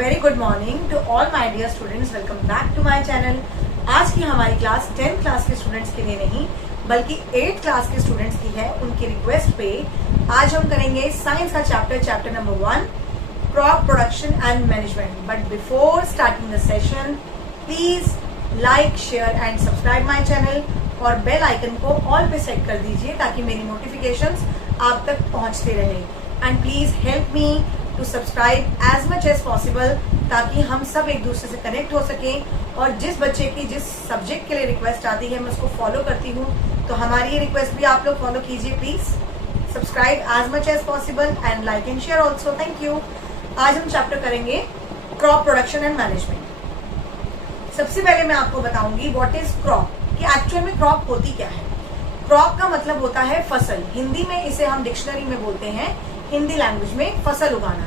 Very good morning to all my dear students. Welcome back to my channel. आज की हमारी class 10th class के students के लिए नहीं बल्कि 8th क्लास के स्टूडेंट्स की है। उनकी रिक्वेस्ट पे आज हम करेंगे साइंस का chapter number 1, crop production and management. But before starting the session please like, share and subscribe my channel और बेल आइकन को ऑल पे सेट कर दीजिए ताकि मेरी नोटिफिकेशंस आप तक पहुंचते रहे। And please help me to subscribe as much as possible ताकि हम सब एक दूसरे से कनेक्ट हो सकें। और जिस बच्चे की जिस सब्जेक्ट के लिए रिक्वेस्ट आती है मैं उसको फॉलो करती हूँ, तो हमारी ये रिक्वेस्ट भी आप लोग फॉलो कीजिए। Please subscribe as much as possible and like and share also. Thank you. आज हम चैप्टर करेंगे क्रॉप प्रोडक्शन एंड मैनेजमेंट। सबसे पहले मैं आपको बताऊंगी व्हाट इज क्रॉप, कि एक्चुअल में क्रॉप होती क्या है। क्रॉप का मतलब होता है फसल। हिंदी में इसे हम डिक्शनरी में बोलते हैं, हिंदी लैंग्वेज में फसल उगाना।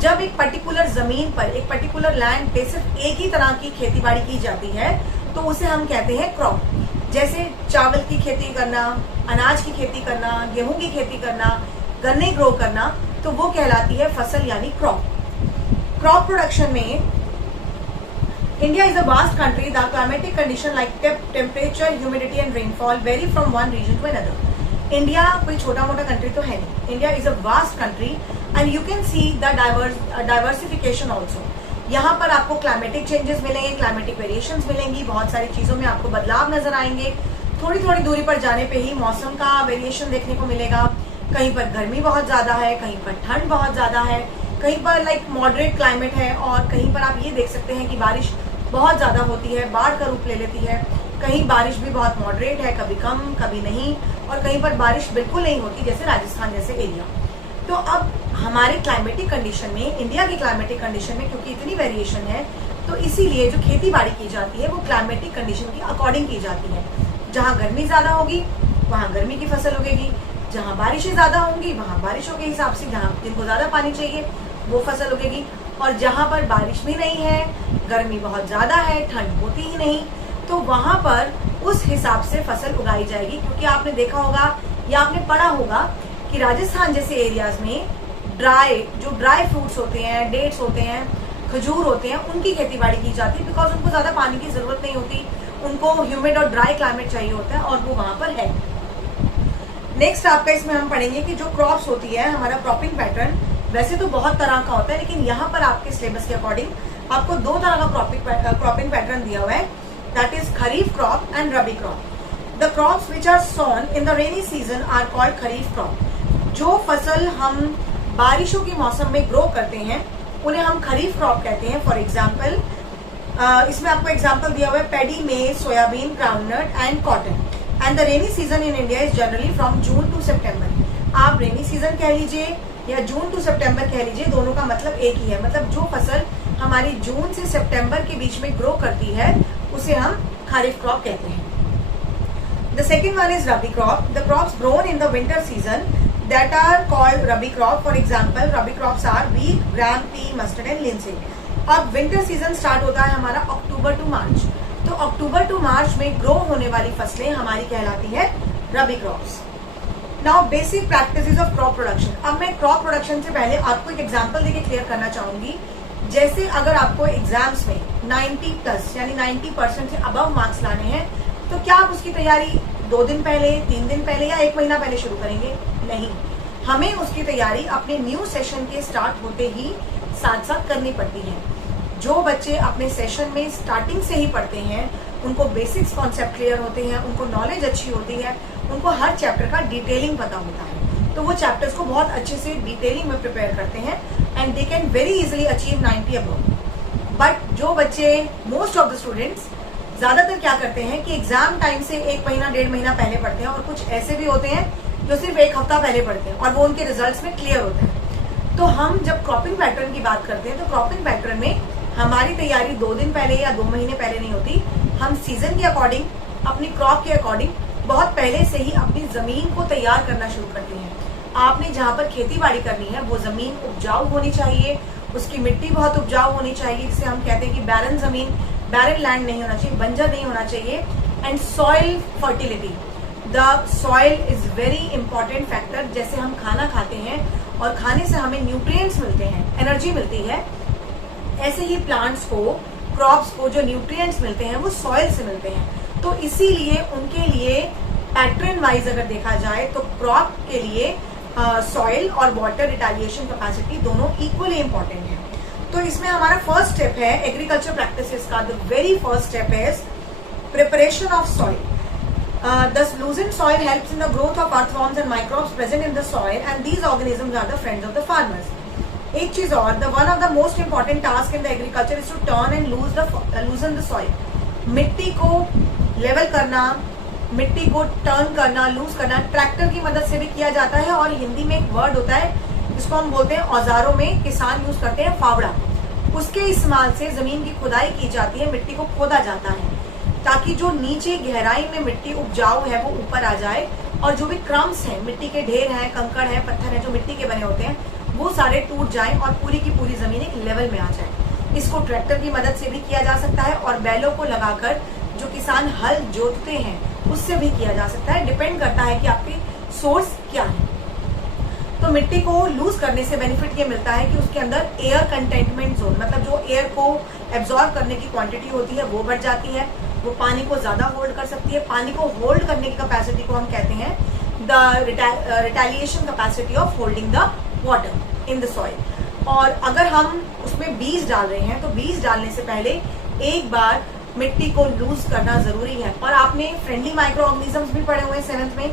जब एक पर्टिकुलर जमीन पर, एक पर्टिकुलर लैंड पे सिर्फ एक ही तरह की खेतीबाड़ी की जाती है तो उसे हम कहते हैं क्रॉप। जैसे चावल की खेती करना, अनाज की खेती करना, गेहूं की खेती करना, गन्ने ग्रो करना, तो वो कहलाती है फसल यानी क्रॉप। क्रॉप प्रोडक्शन में India is a vast country. The climatic condition like temperature, humidity and rainfall vary from one region to another. India कोई छोटा मोटा कंट्री तो है नहीं। India is a vast country and you can see the diversification also. यहाँ पर आपको climatic changes मिलेंगे, क्लाइमेटिक वेरिएशंस मिलेंगी, बहुत सारी चीजों में आपको बदलाव नजर आएंगे। थोड़ी थोड़ी दूरी पर जाने पे ही मौसम का वेरिएशन देखने को मिलेगा। कहीं पर गर्मी बहुत ज्यादा है, कहीं पर ठंड बहुत ज्यादा है, कहीं पर लाइक मॉडरेट क्लाइमेट है और कहीं पर आप ये देख सकते हैं कि बारिश बहुत ज्यादा होती है, बाढ़ का रूप ले लेती है। कहीं बारिश भी बहुत मॉडरेट है, कभी कम कभी नहीं, और कहीं पर बारिश बिल्कुल नहीं होती जैसे राजस्थान जैसे एरिया। तो अब हमारे क्लाइमेटिक कंडीशन में, इंडिया की क्लाइमेटिक कंडीशन में क्योंकि इतनी वेरिएशन है तो इसीलिए जो खेती बाड़ी की जाती है वो क्लाइमेटिक कंडीशन के अकॉर्डिंग की जाती है। जहाँ गर्मी ज्यादा होगी वहाँ गर्मी की फसल उगेगी, जहाँ बारिशें ज्यादा होंगी वहाँ बारिशों के हिसाब से, जहाँ जिनको ज्यादा पानी चाहिए वो फसल उगेगी। और जहाँ पर बारिश भी नहीं है, गर्मी बहुत ज्यादा है, ठंड होती ही नहीं, तो वहां पर उस हिसाब से फसल उगाई जाएगी। क्योंकि आपने देखा होगा या आपने पढ़ा होगा कि राजस्थान जैसे एरियाज में जो ड्राई फ्रूट्स होते हैं, डेट्स होते हैं, खजूर होते हैं, उनकी खेतीबाड़ी की जाती है बिकॉज उनको ज्यादा पानी की जरूरत नहीं होती, उनको ह्यूमिड और ड्राई क्लाइमेट चाहिए होता है और वो वहां पर है। नेक्स्ट आपका इसमें हम पढ़ेंगे कि जो क्रॉप्स होती है, हमारा क्रॉपिंग पैटर्न वैसे तो बहुत तरह का होता है, लेकिन यहाँ पर आपके सिलेबस के अकॉर्डिंग आपको दो तरह का क्रॉपिंग पैटर्न दिया हुआ है, that is kharif crop and rabi crop. The crops which are sown in the rainy season are called kharif crop. जो फसल हम बारिशों के मौसम में ग्रो करते हैं उन्हें हम खरीफ क्रॉप कहते हैं। फॉर एग्जाम्पल इसमें आपको एग्जाम्पल दिया हुआ है paddy, maize, soyabean, groundnut and cotton. And the rainy season in India is generally from June to September. आप रेनी सीजन कह लीजिए या जून टू सितंबर कह लीजिए, दोनों का मतलब एक ही है। मतलब जो फसल हमारी जून से सितंबर के बीच में ग्रो करती है उसे हम खरीफ क्रॉप कहते हैं। The second one is rabi crop. The crops grown in the winter season that are called rabi crop. For example rabi crops are wheat, gram, pea, mustard and linseed. अब विंटर सीजन स्टार्ट होता है हमारा अक्टूबर टू मार्च, तो अक्टूबर to मार्च में grow होने वाली फसलें हमारी कहलाती है rabi crops. Now basic practices of crop production. अब मैं क्रॉप प्रोडक्शन से पहले आपको एक एग्जांपल देके क्लियर करना चाहूंगी। जैसे अगर आपको एग्जाम्स में 90+ यानी 90% से अबव मार्क्स लाने हैं तो क्या आप उसकी तैयारी 2 दिन पहले, 3 दिन पहले या 1 महीना पहले शुरू करेंगे? नहीं, हमें उसकी तैयारी अपने न्यू सेशन के स्टार्ट होते ही साथ साथ करनी पड़ती है। जो बच्चे अपने सेशन में स्टार्टिंग से ही पढ़ते हैं उनको बेसिक्स कॉन्सेप्ट क्लियर होते हैं, उनको नॉलेज अच्छी होती है, उनको हर चैप्टर का डिटेलिंग पता होता है, तो वो चैप्टर्स को बहुत अच्छे से डिटेलिंग में प्रिपेयर करते हैं and they can very easily achieve 90 above. But जो बच्चे, मोस्ट ऑफ द स्टूडेंट्स ज्यादातर क्या करते हैं कि एग्जाम टाइम से 1 महीना 1.5 महीना पहले पढ़ते हैं, और कुछ ऐसे भी होते हैं जो सिर्फ 1 हफ्ता पहले पढ़ते हैं और वो उनके रिजल्ट्स में क्लियर होता है। तो हम जब क्रॉपिंग पैटर्न की बात करते हैं तो क्रॉपिंग पैटर्न में हमारी तैयारी 2 दिन पहले या 2 महीने पहले नहीं होती। हम सीजन के अकॉर्डिंग, अपनी क्रॉप के अकॉर्डिंग बहुत पहले से ही अपनी जमीन को तैयार करना शुरू करते हैं। आपने जहाँ पर खेती बाड़ी करनी है वो जमीन उपजाऊ होनी चाहिए, उसकी मिट्टी बहुत उपजाऊ होनी चाहिए, जिसे हम कहते हैं कि बैरन जमीन, बैरन लैंड नहीं होना चाहिए, बंजर नहीं होना चाहिए। And soil fertility, the soil is very important factor. जैसे हम खाना खाते हैं और खाने से हमें न्यूट्रिएंट्स मिलते हैं, एनर्जी मिलती है, ऐसे ही प्लांट्स को, क्रॉप्स को जो न्यूट्रिएंट्स मिलते हैं वो सॉइल से मिलते हैं। तो इसीलिए उनके लिए पैटर्न वाइज अगर देखा जाए तो क्रॉप के लिए सॉइल और वाटर रिटेलिएशन कैपेसिटी दोनों इक्वली इंपॉर्टेंट है। तो इसमें हमारा फर्स्ट स्टेप है एग्रीकल्चर प्रैक्टिसेस का। The very first step is preparation of soil. Thus loosened soil helps in the growth of earthworms and microbes present in the soil, and these organisms are the friends of the farmers. एक चीज और, the one of the most important task in the agriculture is to turn and loosen the soil. मिट्टी को level करना, मिट्टी को turn करना, loose करना ट्रैक्टर की मदद से भी किया जाता है। और हिंदी में एक वर्ड होता है जिसको हम बोलते हैं, औजारों में किसान यूज करते हैं, फावड़ा। उसके इस्तेमाल से जमीन की खुदाई की जाती है, मिट्टी को खोदा जाता है ताकि जो नीचे गहराई में मिट्टी उपजाऊ है वो ऊपर आ जाए, और जो भी क्रम्स हैं, मिट्टी के ढेर हैं, कंकड़ है, पत्थर है जो मिट्टी के बने होते हैं, वो सारे टूट जाएं और पूरी की पूरी जमीन एक लेवल में आ जाए। इसको ट्रैक्टर की मदद से भी किया जा सकता है और बैलों को लगाकर जो किसान हल जोतते हैं उससे भी किया जा सकता है। डिपेंड करता है कि आपकी सोर्स क्या है। तो मिट्टी को लूज करने से बेनिफिट ये मिलता है कि उसके अंदर एयर कंटेनमेंट जोन, मतलब जो एयर को एब्जॉर्ब करने की क्वांटिटी होती है वो बढ़ जाती है, वो पानी को ज्यादा होल्ड कर सकती है। पानी को होल्ड करने की कैपेसिटी को हम कहते हैं the retaliation capacity of holding the water in the soil. और अगर हम उसमें बीज डाल रहे हैं तो बीज डालने से पहले एक बार मिट्टी को लूज करना जरूरी है। और आपने फ्रेंडली माइक्रो ऑर्गेनिजम्स भी पढ़े हुए हैं 7th में।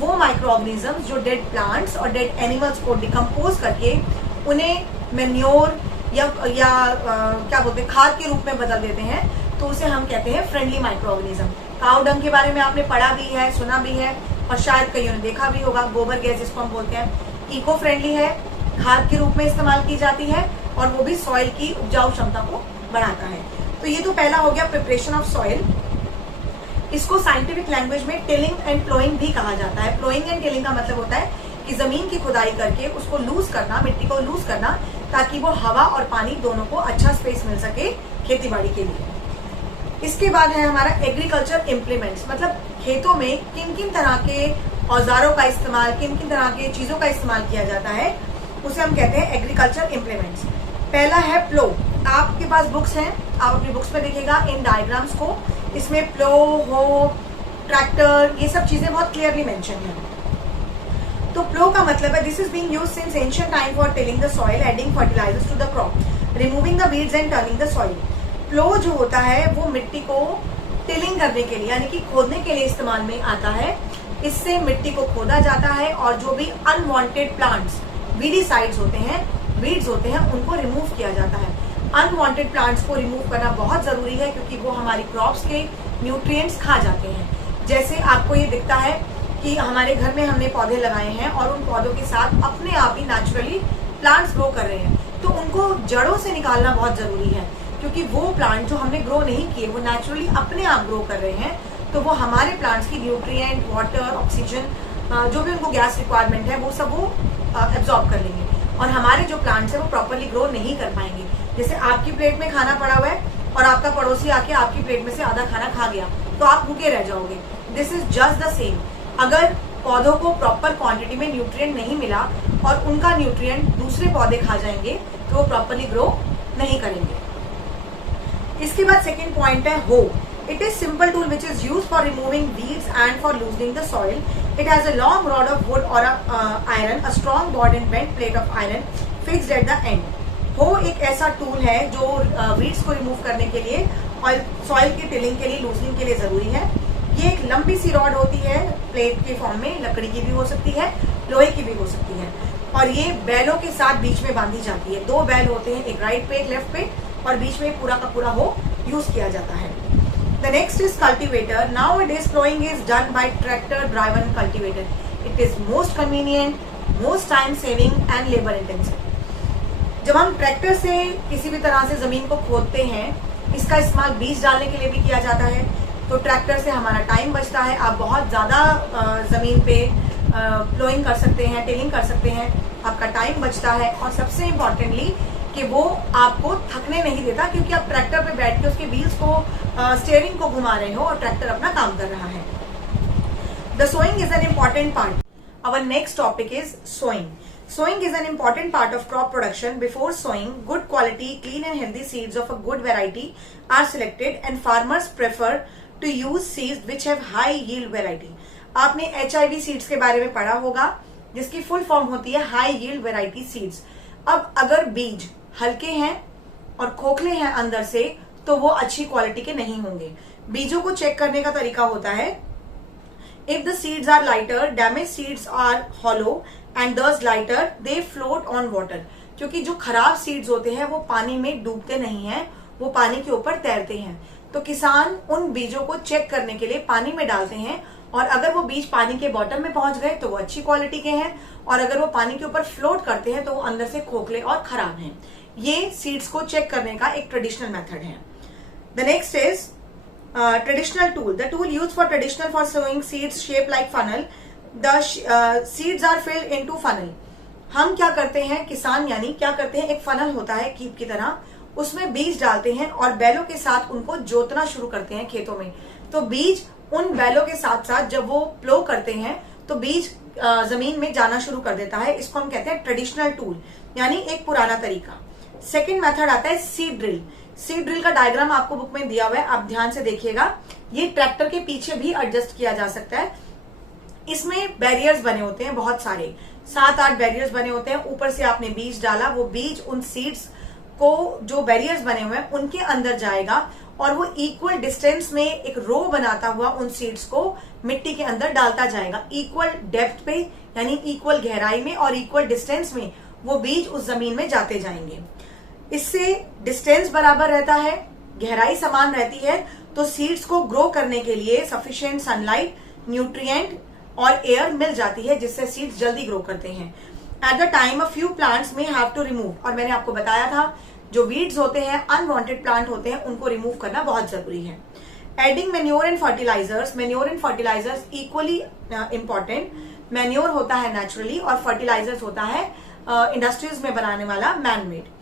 वो माइक्रो ऑर्गेनिजम्स जो डेड प्लांट्स और डेड एनिमल्स को डिकम्पोज करके उन्हें मेन्योर या क्या बोलते हैं, खाद के रूप में बदल देते हैं, तो उसे हम कहते हैं फ्रेंडली माइक्रो ऑर्गेनिज्म। काऊ डंग के बारे में आपने पढ़ा भी है, सुना भी है और शायद कईयों ने देखा भी होगा। गोबर गैस जिसको हम बोलते हैं, इको फ्रेंडली है, खाद के रूप में इस्तेमाल की जाती है और वो भी सॉइल की उपजाऊ क्षमता को बढ़ाता है। तो ये तो पहला हो गया प्रिपरेशन ऑफ सॉइल। इसको साइंटिफिक लैंग्वेज में टिलिंग एंड प्लोइंग भी कहा जाता है। प्लोइंग एंड टिलिंग का मतलब होता है कि जमीन की खुदाई करके उसको लूज करना, मिट्टी को लूज करना, ताकि वो हवा और पानी दोनों को अच्छा स्पेस मिल सके खेती बाड़ी के लिए। इसके बाद है हमारा एग्रीकल्चर इम्प्लीमेंट्स, मतलब खेतों में किन किन तरह के औजारों का इस्तेमाल, किन किन तरह के चीजों का इस्तेमाल किया जाता है, उसे हम कहते हैं एग्रीकल्चर इम्प्लीमेंट्स। पहला है प्लो। आपके पास बुक्स हैं, आप अपनी बुक्स में देखिएगा इन डायग्राम्स को, इसमें प्लो, हो, ट्रैक्टर, ये सब चीजें बहुत क्लियरली मेंशन है। तो प्लो का मतलब है this is being used since ancient time for tilling the soil, adding fertilizers to the crop, removing the weeds and turning the soil. Plough जो होता है वो मिट्टी को टिलिंग करने के लिए यानी कि खोदने के लिए इस्तेमाल में आता है। इससे मिट्टी को खोदा जाता है और जो भी अनवांटेड प्लांट्स, वीडीसाइड्स होते हैं, वीड्स होते हैं, उनको रिमूव किया जाता है। अनवांटेड प्लांट्स को रिमूव करना बहुत जरूरी है क्योंकि वो हमारी क्रॉप्स के न्यूट्रिएंट्स खा जाते हैं। जैसे आपको ये दिखता है कि हमारे घर में हमने पौधे लगाए हैं और उन पौधों के साथ अपने आप ही नेचुरली प्लांट्स ग्रो कर रहे हैं, तो उनको जड़ों से निकालना बहुत जरूरी है क्योंकि वो प्लांट जो हमने ग्रो नहीं किए वो नेचुरली अपने आप ग्रो कर रहे हैं, तो वो हमारे प्लांट्स की न्यूट्रिएंट, वाटर, ऑक्सीजन, जो भी उनको गैस रिक्वायरमेंट है वो सब वो एब्जॉर्ब कर लेंगे और हमारे जो प्लांट्स है वो प्रॉपरली ग्रो नहीं कर पाएंगे। जैसे आपकी प्लेट में खाना पड़ा हुआ है और आपका पड़ोसी आके आपकी प्लेट में से आधा खाना खा गया तो आप भूखे रह जाओगे। This is just the same. अगर पौधों को प्रॉपर क्वांटिटी में न्यूट्रिएंट नहीं मिला और उनका न्यूट्रिएंट दूसरे पौधे खा जाएंगे तो वो प्रॉपरली ग्रो नहीं करेंगे। इसके बाद सेकेंड पॉइंट है हो। It is simple tool which is used for removing weeds and for loosening the soil. It has a long rod of wood or iron, a strong board and bent plate of iron fixed at the end. हो एक ऐसा tool है जो weeds को remove करने के लिए और सॉइल की टिलिंग के लिए, लूजनिंग के लिए जरूरी है। ये एक लंबी सी रॉड होती है, प्लेट के फॉर्म में, लकड़ी की भी हो सकती है, लोहे की भी हो सकती है, और ये बैलों के साथ बीच में बांधी जाती है। 2 बैल होते हैं, एक राइट पे एक लेफ्ट पे, और बीच में पूरा का पूरा हो यूज किया जाता है। The next is cultivator. Nowadays plowing is done by tractor driven cultivator. It is most convenient, most time saving and labor intensive. जब हम ट्रैक्टर से किसी भी तरह से जमीन को खोदते हैं, इसका इस्तेमाल बीज डालने के लिए भी किया जाता है, तो ट्रैक्टर से हमारा टाइम बचता है। आप बहुत ज्यादा जमीन पे प्लोइंग कर सकते हैं, टिलिंग कर सकते हैं, आपका टाइम बचता है और सबसे इम्पोर्टेंटली कि वो आपको थकने नहीं देता क्योंकि आप ट्रैक्टर पे बैठ के उसके व्हील्स को, स्टीयरिंग को घुमा रहे हो और ट्रैक्टर अपना काम कर रहा है। The sowing is an important part. Our next topic is sowing. Sowing is an important part of crop production. Before sowing, good quality, clean and healthy seeds of a good variety are selected and farmers prefer to use seeds which have high yield variety. आपने HIV seeds के बारे में पढ़ा होगा, जिसकी full form होती है high yield variety seeds. अब अगर बीज हल्के हैं और खोखले हैं अंदर से, तो वो अच्छी क्वालिटी के नहीं होंगे। बीजों को चेक करने का तरीका होता है, if the seeds are lighter, damage seeds are hollow and thus lighter, they float on water. क्योंकि जो खराब सीड्स होते हैं वो पानी में डूबते नहीं हैं, वो पानी के ऊपर तैरते हैं। तो किसान उन बीजों को चेक करने के लिए पानी में डालते हैं, और अगर वो बीज पानी के बॉटम में पहुंच गए तो वो अच्छी क्वालिटी के हैं, और अगर वो पानी के ऊपर फ्लोट करते हैं तो वो अंदर से खोखले और खराब हैं। ये सीड्स को चेक करने का एक ट्रेडिशनल मेथड है। The next is traditional tool. The tool use for traditional for sowing seeds shape like funnel. The seeds are filled into funnel. हम क्या करते हैं, किसान यानी क्या करते हैं, एक फनल होता है कीप की तरह, उसमें बीज डालते हैं और बैलों के साथ उनको जोतना शुरू करते हैं खेतों में। तो बीज उन बैलों के साथ साथ जब वो प्लो करते हैं तो बीज जमीन में जाना शुरू कर देता है। इसको हम कहते हैं ट्रेडिशनल टूल, यानी एक पुराना तरीका। सेकेंड मेथड आता है सीड ड्रिल। सीड ड्रिल का डायग्राम आपको बुक में दिया हुआ है, आप ध्यान से देखिएगा। ये ट्रैक्टर के पीछे भी एडजस्ट किया जा सकता है। इसमें बैरियर्स बने होते हैं, बहुत सारे 7-8 बैरियर्स बने होते हैं। ऊपर से आपने बीज डाला, वो बीज उन सीड्स को, जो बैरियर्स बने हुए हैं उनके अंदर जाएगा, और वो इक्वल डिस्टेंस में एक रो बनाता हुआ उन सीड्स को मिट्टी के अंदर डालता जाएगा। इक्वल डेप्थ पे, यानी इक्वल गहराई में और इक्वल डिस्टेंस में वो बीज उस जमीन में जाते जाएंगे। इससे डिस्टेंस बराबर रहता है, गहराई समान रहती है, तो सीड्स को ग्रो करने के लिए सफिशिएंट सनलाइट, न्यूट्रिएंट और एयर मिल जाती है, जिससे सीड्स जल्दी ग्रो करते हैं। At the time a few plants में हैव टू रिमूव, और मैंने आपको बताया था जो वीड्स होते हैं, अनवांटेड प्लांट होते हैं, उनको रिमूव करना बहुत जरूरी है। Adding manure and fertilisers. Manure and fertilisers equally important. Manure होता है नेचुरली और फर्टिलाइजर्स होता है इंडस्ट्रीज में बनाने वाला man made.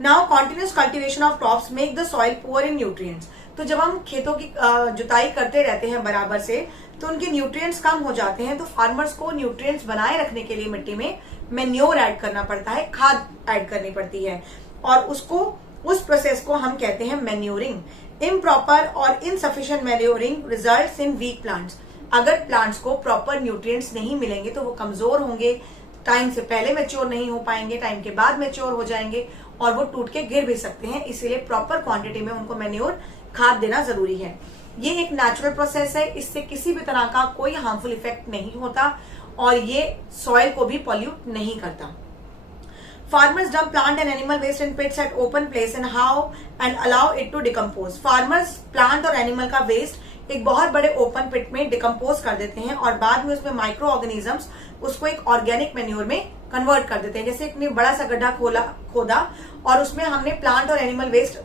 Now continuous cultivation of crops make the soil poor in nutrients. तो जब हम खेतों की जुताई करते रहते हैं बराबर से, तो उनके न्यूट्रिएंट्स कम हो जाते हैं। तो फार्मर्स को न्यूट्रिएंट्स बनाए रखने के लिए मिट्टी में मैन्योर ऐड करना पड़ता है, खाद ऐड करनी पड़ती है, और उस प्रोसेस को हम कहते हैं मैन्योरिंग। इम्प्रॉपर और insufficient manuring results in weak plants. अगर प्लांट्स को प्रॉपर न्यूट्रिएंट्स नहीं मिलेंगे तो वो कमजोर होंगे, टाइम से पहले मैच्योर नहीं हो पाएंगे, टाइम के बाद मैच्योर हो जाएंगे, और वो टूट के गिर भी सकते हैं। इसीलिए प्रॉपर क्वांटिटी में उनको मैन्योर, खाद देना जरूरी है। ये एक नेचुरल प्रोसेस है, इससे किसी भी तरह का कोई हार्मफुल इफेक्ट नहीं होता, और ये सॉइल को भी पॉल्यूट नहीं करता। Farmers dump plant and animal waste in pits at open place and allow it to decompose. Farmers plant और animal का waste एक बहुत बड़े ओपन पिट में डिकम्पोज कर देते हैं, और बाद में उसमें माइक्रो ऑर्गेनिजम्स उसको एक ऑर्गेनिक मैन्योर में कन्वर्ट कर देते हैं। जैसे एक बड़ा सा गड्ढा खोदा और उसमें हमने प्लांट और एनिमल वेस्ट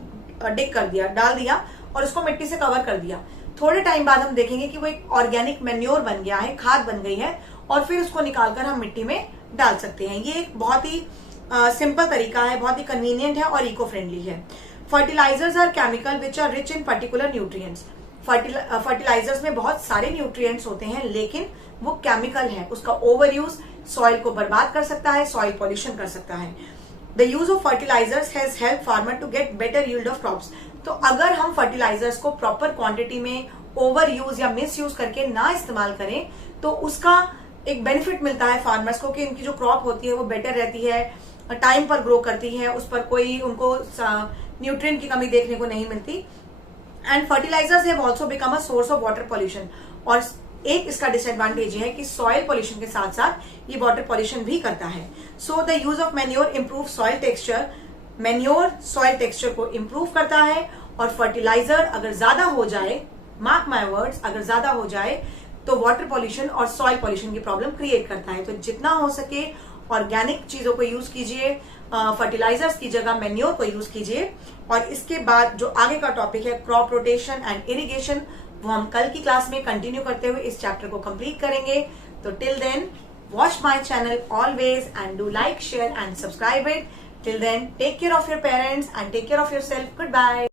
डिग कर दिया, डाल दिया, और उसको मिट्टी से कवर कर दिया। थोड़े टाइम बाद हम देखेंगे कि वो एक ऑर्गेनिक मैन्योर बन गया है, खाद बन गई है, और फिर उसको निकालकर हम मिट्टी में डाल सकते हैं। ये एक बहुत ही सिंपल तरीका है, बहुत ही कन्वीनियंट है और इको फ्रेंडली है। Fertilisers are chemical which are rich in particular nutrients. Fertilisers में बहुत सारे न्यूट्रिएंट्स होते हैं, लेकिन वो केमिकल है। उसका ओवर यूज सॉइल को बर्बाद कर सकता है, सॉइल पॉल्यूशन कर सकता है। The use of fertilisers has help farmer to get better yield of crops. तो अगर हम फर्टिलाइजर्स को प्रॉपर क्वांटिटी में ओवर यूज या मिस यूज करके ना इस्तेमाल करें, तो उसका एक बेनिफिट मिलता है फार्मर्स को कि इनकी जो क्रॉप होती है वो बेटर रहती है, टाइम पर ग्रो करती है, उस पर कोई उनको न्यूट्रिएंट की कमी देखने को नहीं मिलती। And fertilisers have also become a source of water pollution. और एक इसका डिसएडवांटेज है कि सॉइल पॉल्यूशन के साथ साथ ये वाटर पॉल्यूशन भी करता है। So the use of manure improve soil texture. Manure soil texture को इम्प्रूव करता है, और फर्टिलाइजर अगर ज्यादा हो जाए, मार्क माई वर्ड्स, अगर ज्यादा हो जाए तो वाटर पॉल्यूशन और सॉइल पॉल्यूशन की प्रॉब्लम क्रिएट करता है। तो जितना हो सके ऑर्गेनिक चीजों को यूज कीजिए, फर्टिलाइजर्स की जगह मैन्योर को यूज कीजिए। और इसके बाद जो आगे का टॉपिक है क्रॉप रोटेशन एंड इरिगेशन, वो हम कल की क्लास में कंटिन्यू करते हुए इस चैप्टर को कंप्लीट करेंगे। तो till then watch my channel always and do like, share and subscribe it. Till then, take care of your parents and take care of yourself. Goodbye.